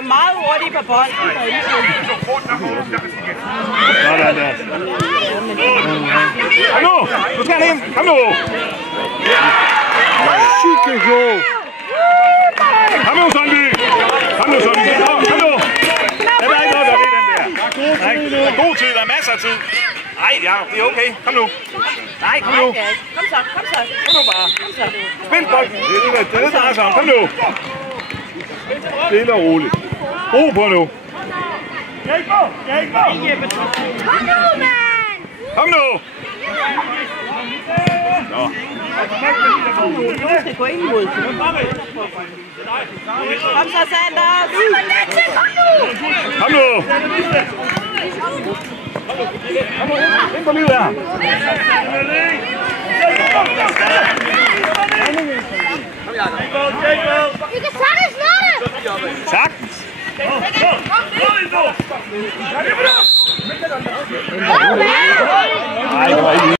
er meget hurtige på bolden. Sådan der. Kom nu! Du skal ind! Kom nu! Sygt god! Kom nu, Sundby! Kom nu, Sundby! Kom nu! Der er ikke noget, der ved den der. Der er god tid, der er masser af tid. Nej, ja, det er okay. Kom nu. Nej, kom nu. Kom så, kom så. Kom nu bare. Spil bolden. Det er det, der er sådan. Kom nu. Stille og roligt. Ro på nu. Kom nu, mand! Kom nu. Nå. Du skal gå ind mod. Kom så, Sanders. Kom nu. Ind på livet her. Vi kan sagtens nå det! Sagtens. Kom, mand! Nej, det var ikke